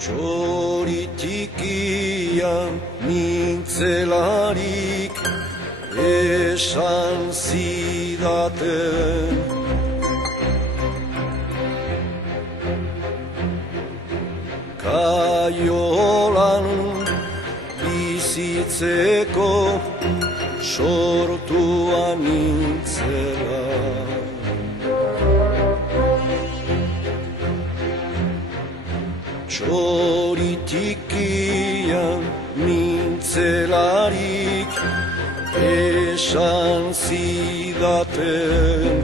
Txoritikian nintzelarik esan zidaten. Kaiolan bizitzeko sortua nintzela. Txoritikian nintzelarik esan zidaten.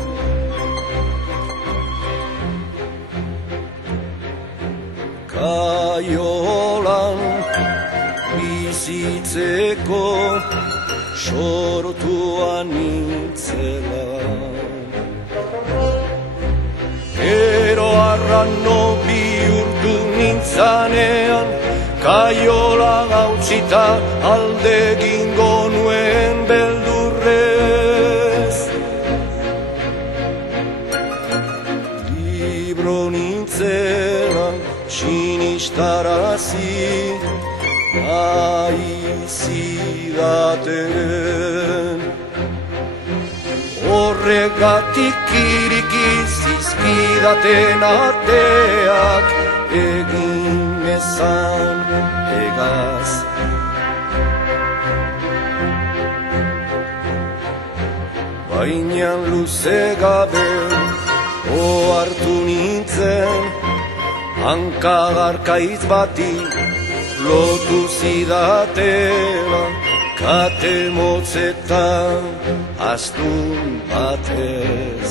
Kaiolan bizitzeko sortua nintzela. Gero arrano bihurtu nintzanean, kaiola hautsita alde egingo nuen beldurrez. Libro nintzela sinistarazi nahi zidaten. Horregatik iriki zizkidaten ateak egin ezan egaz. Baina luze gabe ohartu nintzen, hanka garkaitz bati lotu zidatela, kate motzetan astun batez.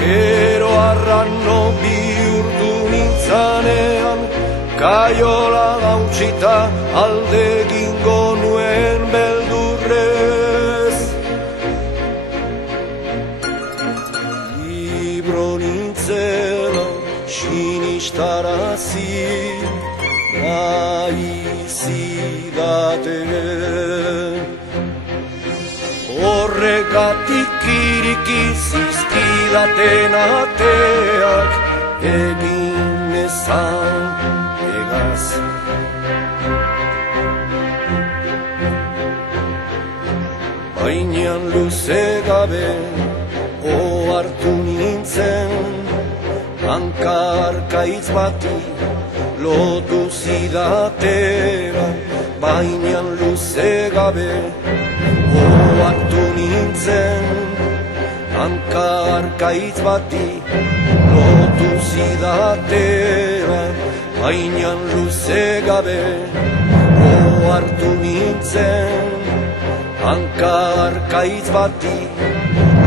Gero arrano bihurtu nintzanean, kaiola hautsita alde egingo nuen beldurrez. Libro nintzela sinistarazi nahi zidaten. Horregatik iriki zizkidaten ateak egin ezan egaz. Baina luze gabe ohartu nintzen, hanka arkaitz bati lotu zidatera. Baina luze gabe ohartu nintzen, hanka arkaitz bati lotu zidatera. Baina luze gabe ohartu nintzen, hanka arkaitz bati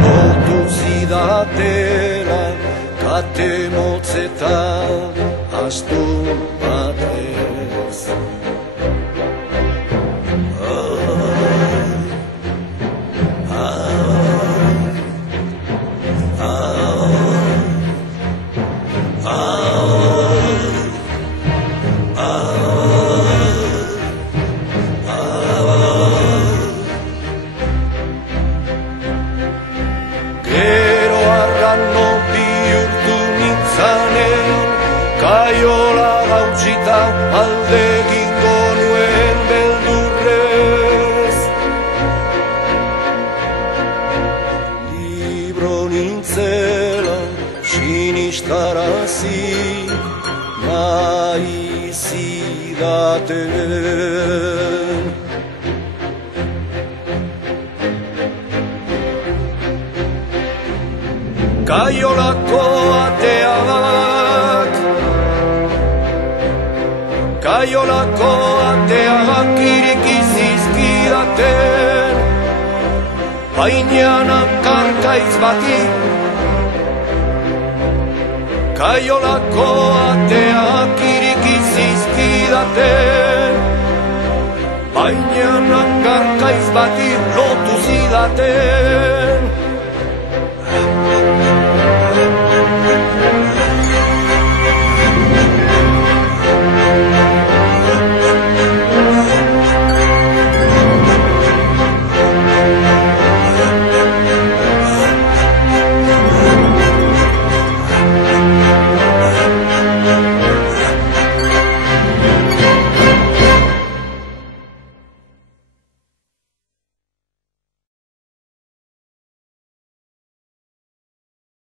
lotu zidatera, kate motzetan astun batez. Gero arrano bihurtu nintzanean, kaiola hautsita alde egingo nuen beldurrez. Libro nintzela sinistarazi nahi zidaten. Kaiolako ateak, kaiolako ateak ireki zizkidaten. Baina hanka arkaitz bati kaiolako ateak ireki zizkidaten. Baina hanka arkaitz bati lotu zidaten.